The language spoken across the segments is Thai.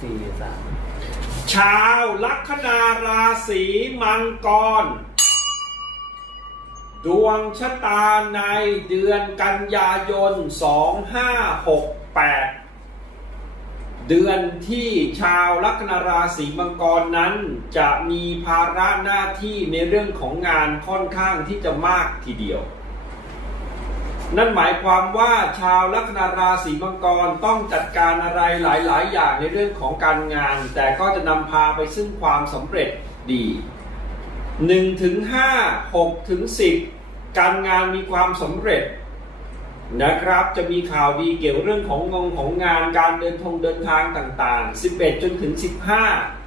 สี่สามชาวลัคนาราศีมังกร ดวงชะตาในเดือนกันยายน 2568 เดือนที่ชาวลัคนาราศีมังกรนั้น จะมีภาระหน้าที่ในเรื่องของงานค่อนข้างที่จะมากทีเดียว นั่นหมายความว่าชาวลัคนาราศีมังกรต้องจัดการอะไรหลาย ๆ อย่างในเรื่องของการงาน แต่ก็จะนำพาไปซึ่งความสำเร็จดี1ถึง5 6ถึง10 การงานมีความสำเร็จนะครับจะมีข่าวดีเกี่ยวเรื่องของงงของงานการเดินทงเดินทางต่าง ๆ 11 จนถึง 15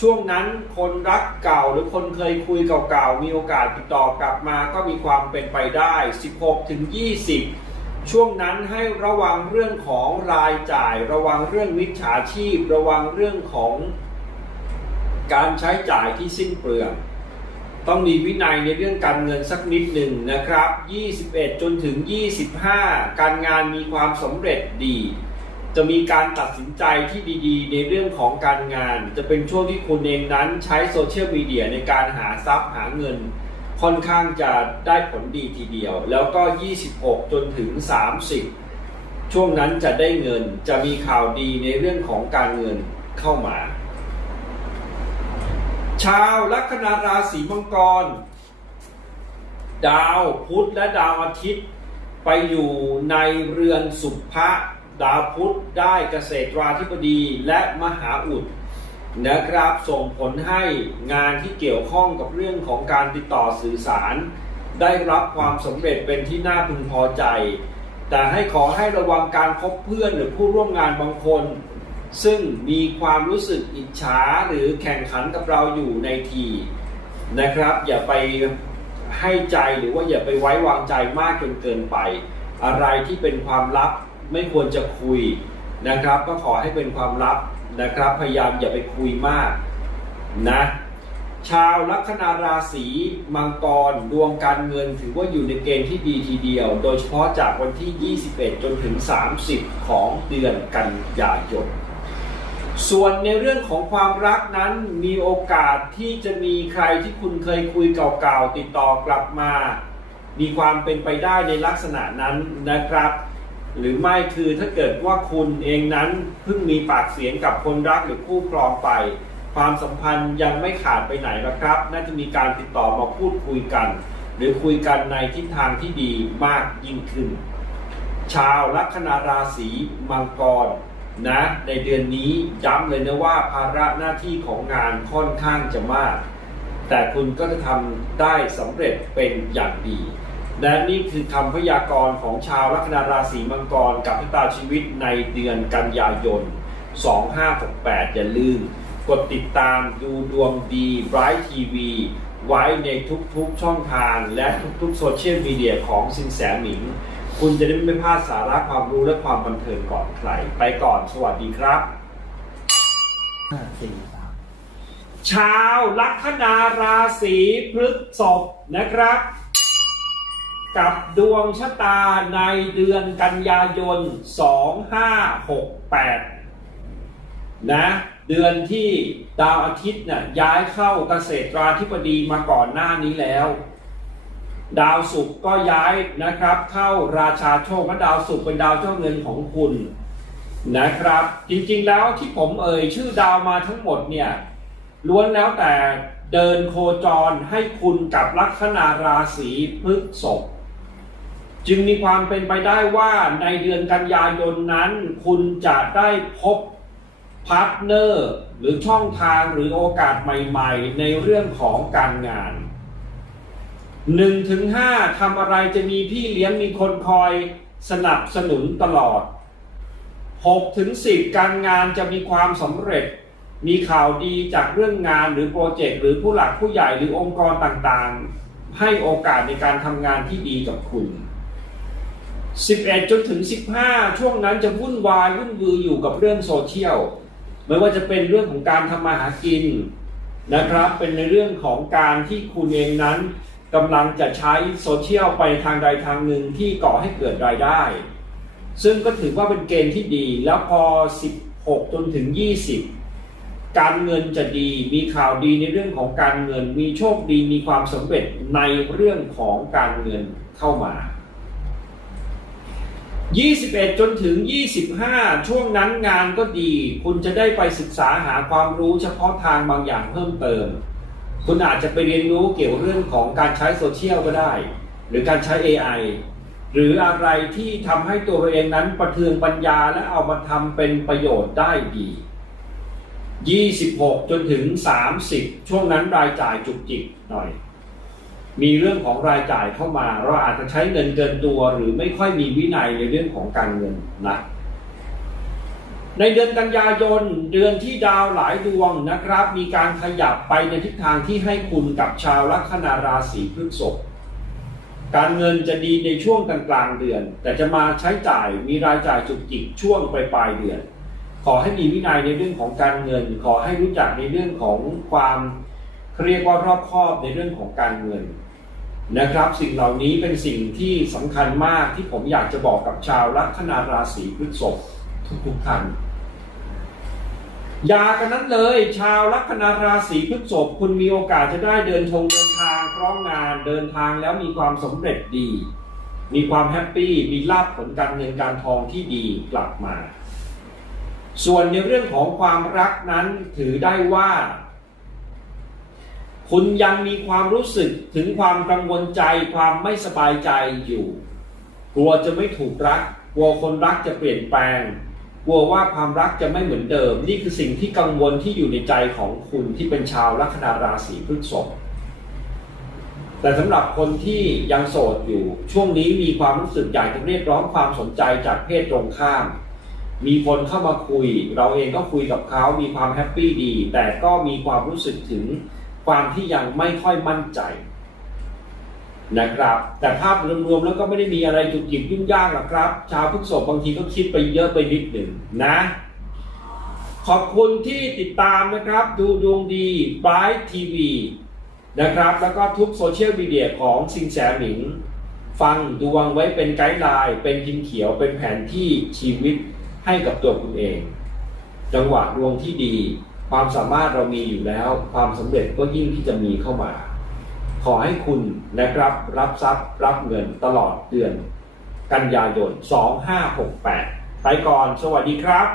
ช่วงนั้นคนรักเก่าหรือคนเคยคุยเก่าๆ มีโอกาสติดต่อกลับมาก็มีความเป็นไปได้ 16ถึง20 ช่วงนั้นให้ระวังเรื่องของรายจ่าย ระวังเรื่องมิจฉาชีพ ระวังเรื่องของการใช้จ่ายที่สิ้นเปลือง ต้องมีวินัยในเรื่องการเงินสักนิดหนึ่งนะครับ 21 จนถึง 25 การงานมีความสำเร็จดี จะมีการตัดสินใจที่ดีๆ ในเรื่องของการงาน จะเป็นช่วงที่คุณเองนั้นใช้โซเชียลมีเดียในการหาทรัพย์หาเงิน ค่อนข้างจะได้ผลดีทีเดียว แล้วก็ 26 จนถึง 30 ช่วงนั้นจะได้เงินจะมีข่าวดีในเรื่องของการเงินเข้ามา ชาวลัคนาราศีมังกร ดาวพุธและดาวอาทิตย์ ไปอยู่ในเรือนสุภะ ดาวพุธได้เกษตราธิบดีและมหาอุดนะครับส่งผลให้งานที่เกี่ยวข้องกับเรื่องของการติดต่อสื่อสาร ได้รับความสำเร็จเป็นที่น่าพึงพอใจ แต่ให้ขอให้ระวังการคบเพื่อนหรือผู้ร่วมงานบางคน ซึ่งมีความรู้สึกอิจฉาหรือแข่งขันกับเราอยู่ในทีนะครับ อย่าไปให้ใจหรือว่าอย่าไปไว้วางใจมากจนเกินไป อะไรที่เป็นความลับ ไม่ควรจะคุยนะครับ ก็ขอให้เป็นความลับนะครับ พยายามอย่าไปคุยมากนะชาวลัคนาราศีมังกรดวงการเงินถือว่าอยู่ในเกณฑ์ที่ดีทีเดียว โดยเฉพาะจากวันที่ 21 จนถึง 30 ของเดือนกันยายนส่วนในเรื่องของความรักนั้นมีโอกาสที่จะมีใครที่คุณเคยคุยเก่าๆติดต่อกลับมา มีความเป็นไปได้ในลักษณะนั้นนะครับ หรือไม่คือถ้าเกิดว่าคุณเองนั้นเพิ่งมีปากเสียงกับคนรักหรือคู่ครองไป ความสัมพันธ์ยังไม่ขาดไปไหนนะครับ น่าจะมีการติดต่อมาพูดคุยกัน หรือคุยกันในทิศทางที่ดีมากยิ่งขึ้น ชาวลัคนาราศีมังกรนะในเดือนนี้ย้ำเลยนะว่าภาระหน้าที่ของงานค่อนข้างจะมาก แต่คุณก็จะทำได้สำเร็จเป็นอย่างดี และนี่คือคำพยากรณ์ของชาวลัคนาราศีมังกรกับชะตาชีวิตในเดือนกันยายน 2568 อย่าลืม กดติดตามดูดวงดีไบรท์ทีวีไว้ในทุกๆช่องทางและทุกๆโซเชียลมีเดียของสินแสหมิง คุณจะได้ไม่พลาดสาระความรู้และความบันเทิงก่อนใคร ไปก่อนสวัสดีครับห้าสี่สามชาวลัคนาราศีพฤษภนะครับ กับดวงชะตาในเดือนกันยายน 2568 นะ เดือนที่ดาวอาทิตย์น่ะย้ายเข้าเกษตราธิบดีมาก่อนหน้านี้แล้ว ดาวศุกร์ก็ย้ายนะครับ เข้าราชาโชคและดาวศุกร์เป็นดาวเจ้าเงินของคุณนะครับ จริงๆแล้วที่ผมเอ่ยชื่อดาวมาทั้งหมดเนี่ยล้วนแล้วแต่เดินโคจรให้คุณกับลัคนาราศีพฤษภ จึงมีความเป็นไปได้ว่าในเดือนกันยายนนั้น คุณจะได้พบพาร์ทเนอร์หรือช่องทางหรือโอกาสใหม่ๆ ในเรื่องของการงานหนึ่งถึงห้าทำอะไรจะมีพี่เลี้ยงมีคนคอยสนับสนุนตลอดหกถึงสิบการงานจะมีความสำเร็จ มีข่าวดีจากเรื่องงานหรือโปรเจกต์หรือผู้หลักผู้ใหญ่หรือองค์กรต่างๆ ให้โอกาสในการทำงานที่ดีกับคุณ 11 จนถึง 15 ช่วงนั้นจะวุ่นวายวุ่นวืออยู่กับเรื่องโซเชียลไม่ว่าจะเป็นเรื่องของการทำมาหากินนะครับ เป็นในเรื่องของการที่คุณเองนั้นกำลังจะใช้โซเชียลไปทางใดทางหนึ่งที่ก่อให้เกิดรายได้ ซึ่งก็ถือว่าเป็นเกณฑ์ที่ดี แล้วพอ6จนถึง 20 การเงินจะดีมีข่าวดีในเรื่องของการเงิน มีโชคดีมีความสำเร็จในเรื่องของการเงินเข้ามา 21 จนถึง 25 ช่วงนั้นงานก็ดี คุณจะได้ไปศึกษาหาความรู้เฉพาะทางบางอย่างเพิ่มเติม คุณอาจจะไปเรียนรู้เกี่ยวเรื่องของการใช้โซเชียลก็ได้ หรือการใช้ AI หรืออะไรที่ทำให้ตัวเราเองนั้นประเทืองปัญญาและเอามาทำเป็นประโยชน์ได้ดี 26 จนถึง 30 ช่วงนั้นรายจ่ายจุกจิกหน่อย มีเรื่องของรายจ่ายเข้ามา เราอาจจะใช้เงินเกินตัว หรือไม่ค่อยมีวินัยในเรื่องของการเงินนะในเดือนกันยายนเดือนที่ดาวหลายดวงนะครับ มีการขยับไปในทิศทางที่ให้คุณกับชาวลัคนาราศีพฤษภการเงินจะดีในช่วงกลางกลางเดือน แต่จะมาใช้จ่ายมีรายจ่ายจุกจิกช่วงปลายปลายเดือน ขอให้มีวินัยในเรื่องของการเงิน ขอให้รู้จักในเรื่องของความเขาเรียกว่ารอบคอบในเรื่องของการเงิน นะครับ สิ่งเหล่านี้เป็นสิ่งที่สำคัญมากที่ผมอยากจะบอกกับชาวลัคนาราศีพฤษภทุกๆท่านอย่ากันนั้นเลย ชาวลัคนาราศีพฤษภคุณมีโอกาสจะได้เดินทงเดินทางพร้อมงานเดินทางแล้วมีความสำเร็จดี มีความแฮปปี้มีลาภผลการเงินการทองที่ดีกลับมา ส่วนในเรื่องของความรักนั้นถือได้ว่า คุณยังมีความรู้สึกถึงความกังวลใจความไม่สบายใจอยู่ กลัวจะไม่ถูกรัก กลัวคนรักจะเปลี่ยนแปลง กลัวว่าความรักจะไม่เหมือนเดิม นี่คือสิ่งที่กังวลที่อยู่ในใจของคุณที่เป็นชาวลัคนาราศีพฤษภแต่สำหรับคนที่ยังโสดอยู่ ช่วงนี้มีความรู้สึกอยากจะเรียกร้องความสนใจจากเพศตรงข้าม มีคนเข้ามาคุย เราเองก็คุยกับเขามีความแฮปปี้ดี แต่ก็มีความรู้สึกถึง ความที่ยังไม่ค่อยมั่นใจนะครับ แต่ภาพรวมๆแล้วก็ไม่ได้มีอะไรจุกจิกยุ่งยากหรอกครับ ชาวพฤกษบางทีก็คิดไปเยอะไปนิดหนึ่งนะ ขอบคุณที่ติดตามนะครับ ดูดวงดีบายทีวีนะครับ แล้วก็ทุกโซเชียลมีเดียของสิงแสหมิง ฟังดวงไว้เป็นไกด์ไลน์ เป็นพิมพ์เขียวเป็นแผนที่ชีวิตให้กับตัวคุณเอง จังหวะดวงที่ดี ความสามารถเรามีอยู่แล้ว ความสำเร็จก็ยิ่งที่จะมีเข้ามา ขอให้คุณนะครับรับทรัพย์รับเงินตลอดเดือน กันยายน 2568 ไปก่อนสวัสดีครับ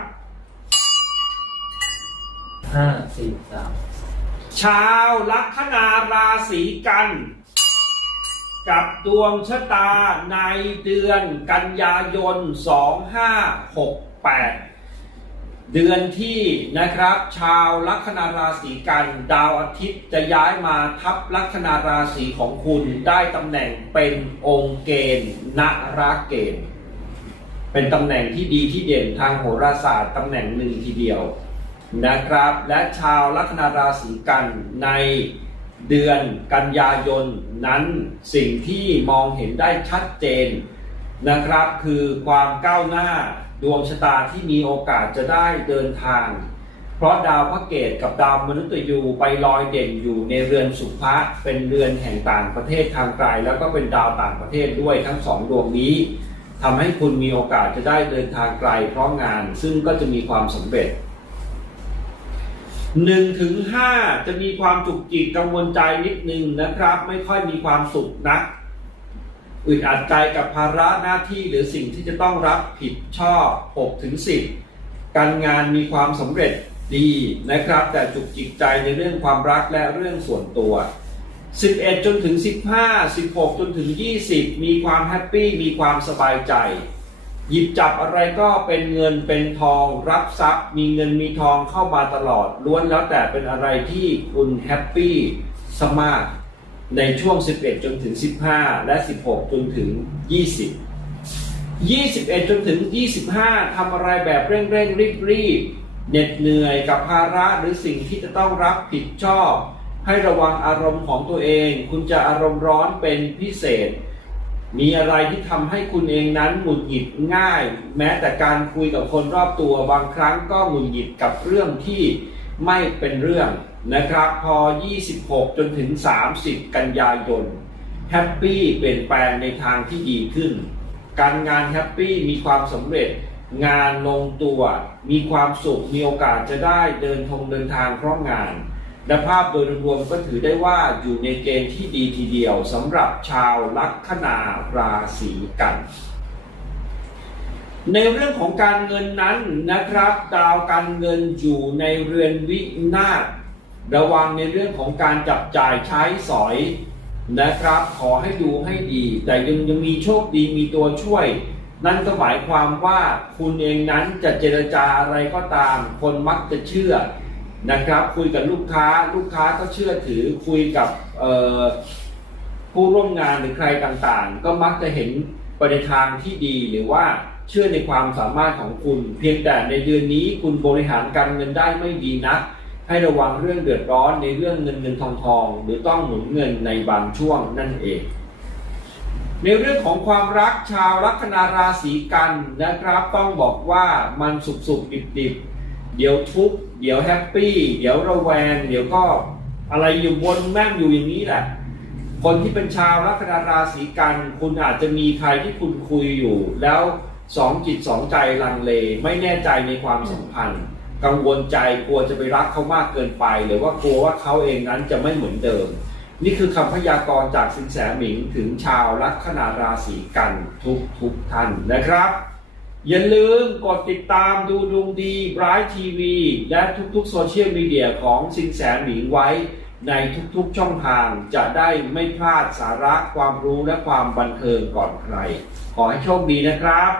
ห้าสี่สามชาวลัคนาราศีกัน กับดวงชะตาในเดือนกันยายน 2568 เดือนที่นะครับ ชาวลัคนาราศีกันดาวอาทิตย์จะย้ายมาทับลัคนาราศีของคุณได้ตำแหน่งเป็นองค์เกณฑ์นราเกณฑ์เป็นตำแหน่งที่ดีที่เด่นทางโหราศาสตร์ตำแหน่งหนึ่งทีเดียวนะครับ และชาวลัคนาราศีกันในเดือนกันยายนนั้นสิ่งที่มองเห็นได้ชัดเจนนะครับ คือความก้าวหน้า ดวงชะตาที่มีโอกาสจะได้เดินทาง เพราะดาวพระเกตกับดาวมนุษย์ยูไปลอยเด่นอยู่ในเรือนสุภะเป็นเรือนแห่งต่างประเทศทางไกล แล้วก็เป็นดาวต่างประเทศด้วยทั้งสองดวงนี้ทำให้คุณมีโอกาสจะได้เดินทางไกลเพราะงาน ซึ่งก็จะมีความสำเร็จหนึ่งถึงห้าจะมีความจุกจิกกังวลใจนิดนึงนะครับ ไม่ค่อยมีความสุขนัก อึดอัดใจกับภาระหน้าที่หรือสิ่งที่จะต้องรับผิดชอบ6ถึง10 การงานมีความสำเร็จดีนะครับ แต่จุกจิกใจในเรื่องความรักและเรื่องส่วนตัว 11 จนถึง 15 16 จนถึง 20 มีความแฮปปี้มีความสบายใจ หยิบจับอะไรก็เป็นเงินเป็นทองรับทรัพย์ มีเงินมีทองเข้ามาตลอดล้วนแล้วแต่เป็นอะไรที่คุณแฮปปี้สมาก ในช่วง 11 จนถึง 15 และ 16 จนถึง 20 21 จนถึง 25ทำอะไรแบบเร่งเร่งรีบรีบเหน็ดเหนื่อยกับภาระหรือสิ่งที่จะต้องรับผิดชอบ ให้ระวังอารมณ์ของตัวเอง คุณจะอารมณ์ร้อนเป็นพิเศษ มีอะไรที่ทำให้คุณเองนั้นหงุดหงิดง่าย แม้แต่การคุยกับคนรอบตัวบางครั้งก็หงุดหงิดกับเรื่องที่ไม่เป็นเรื่อง นะครับ พอ 26 จนถึง 30 กันยายนแฮปปี้เปลี่ยนแปลงในทางที่ดีขึ้น การงานแฮปปี้มีความสำเร็จ งานลงตัว มีความสุข มีโอกาสจะได้เดินทงเดินทางเพราะงานและภาพโดยรวมก็ถือได้ว่าอยู่ในเกณฑ์ที่ดีทีเดียวสำหรับชาวลัคนาราศีกัน ในเรื่องของการเงินนั้นนะครับ ดาวการเงินอยู่ในเรือนวินาศ ระวังในเรื่องของการจับจ่ายใช้สอยนะครับ ขอให้ดูให้ดี แต่ยังยังมีโชคดีมีตัวช่วย นั่นก็หมายความว่าคุณเองนั้นจะเจรจาอะไรก็ตาม คนมักจะเชื่อนะครับ คุยกับลูกค้าลูกค้าก็เชื่อถือคุยกับผู้ร่วมงานหรือใครต่างๆ ก็มักจะเห็นไปในทางที่ดีหรือว่าเชื่อในความสามารถของคุณ เพียงแต่ในเดือนนี้คุณบริหารการเงินได้ไม่ดีนัก ให้ระวังเรื่องเดือดร้อนในเรื่องเงินเงินทองทอง หรือต้องหมุนเงินในบางช่วงนั่นเอง ในเรื่องของความรักชาวลัคนาราศีกันนะครับ ต้องบอกว่ามันสุกสุกดิบดิบเดี๋ยวทุกข์เดี๋ยวแฮปปี้เดี๋ยวระแวง เดี๋ยวก็อะไรอยู่บนแม่งอยู่อย่างนี้แหละคนที่เป็นชาวลัคนาราศีกัน คุณอาจจะมีใครที่คุณคุยอยู่ แล้วสองจิตสองใจลังเลไม่แน่ใจในความสัมพันธ์ กังวลใจกลัวจะไปรักเขามากเกินไป หรือว่ากลัวว่าเขาเองนั้นจะไม่เหมือนเดิม นี่คือคำพยากรณ์จากสินแสหมิงถึงชาวลัคนาราศีกันทุกทุกท่านนะครับ อย่าลืมกดติดตามดูดวงดีบรายทีวีและทุกๆโซเชียลมีเดียของสินแสหมิงไว้ในทุกๆช่องทางจะได้ไม่พลาดสาระความรู้และความบันเทิงก่อนใคร ขอให้โชคดีนะครับ